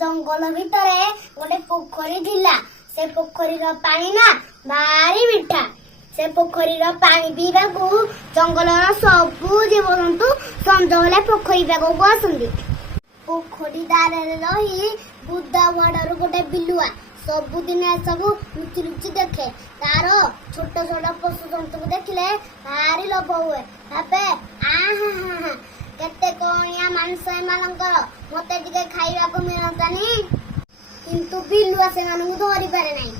जंगल भितर गोटे पोखरी थिला। से पोखरीर पानी ना भारी मीठा। से पोखरीर पानी पीवा को जंगलर सबू जीवजंतु संज हेले पोखरी पाखक आसंती। पोखरी दारे रही बुदा बड़र गोटे बिलुआ सबुदिन सब लुचि लुचि देखे। तार छोट छोट पशु जंतु को देखिले भारी लोभ हुए। भावे आहा केते कणिया मांस एमानकर मते टिके खाइबाको मिलंतानी। किंतु बिलुआ सेमानकु धरि पारे नाही।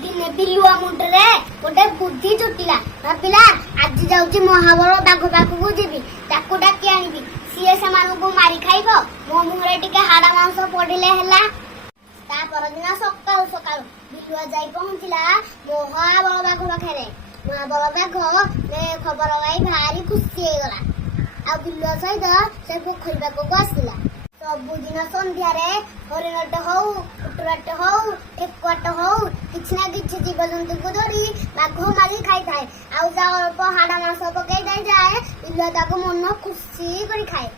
दिने बिलुआ मुंडरे गोटे बुद्धि जुटिला। भाबिला आज जाउची महाबल बाघ पाखकु जीवी ताकु डाकी आनिबी। सीए सेमानकु मारी खाइबो मो मुहरे टिके हाड़ा मांस पडिले हैला। ता परदिन सकाळु सकाळु बिलुआ जाई पहुंचिला महाबल बाघ पाखरे। महाबल बाघ खबर पाई भारी खुशी हेगला। आ बिलुआ सहित से पोखरी पाखकु आसिला। सबुदिन संध्यारे हरिणटे हौ कुटुराटे हौ ठेकुआटे हौ किछि ना किछि जीवजंतु को धरी बाघ मारी खाई थाए। आउ जा अल्प हाड़ा मांस पकई दे जाए बिलुआ ताको मन खुशी करी खाए।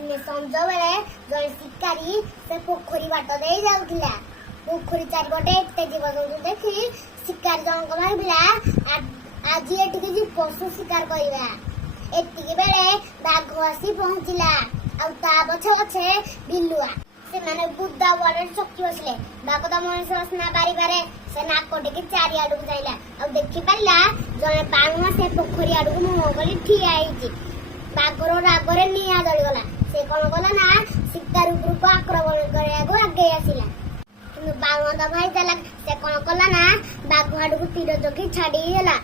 संज बेले जड़े शिकारी से पोखरी बाट दे जाउथिला। पोखरी चारिपटे एते जीवजंतु देखी शिकारी जनक भाबिला आज एटिके जी पशु शिकार करिबा। एतिके बेले बाघ आसी पहुंचिला। आउ ता पछे पछे बिलुआ से माने बुद्धा वाडर चक्की बसले। बाघ त मनुष्य रसना बारी बारे से नाक टेकी चारि आडू जाइला। आ देखि पाइला जने बाघ से पोखरी आडू मुह करी ठिया आइची। बाघर रागरे निया जळी गला। से कोन गला ना शिकार उपरको आक्रमण करियाको आगे आसिला। किंतु बाघ त भाई चला से कोन कला ना बाघ आडू तीर जकी छाडी गेला।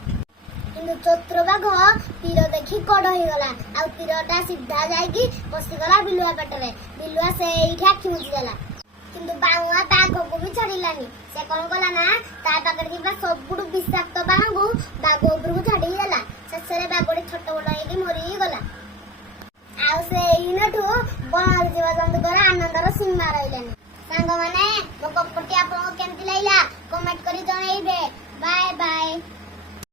किंतु चतुर बाघ तीर देखी कड़ हो गला। आ तीरटा सीधा जाइकी पशिगला बिलुआ पेटरे। बिलुआ से एठा खिउचिदेला। किंतु बाघ बाघको भी छाडिलानी। से कोन कला ना ता पाखरे थिबा सबुडु विषाक्त बाघको बाघ उपरको छाडी देला। शेषरे बाघडी छोट बड़ हेकी मरी गला। आ से इनठु बन जीवजंतुकर आनंदर सीमा रहिलानी। सांग माने मो कपटी आपन केमति लाइला कमेंट करी जणाइबे। Bye bye.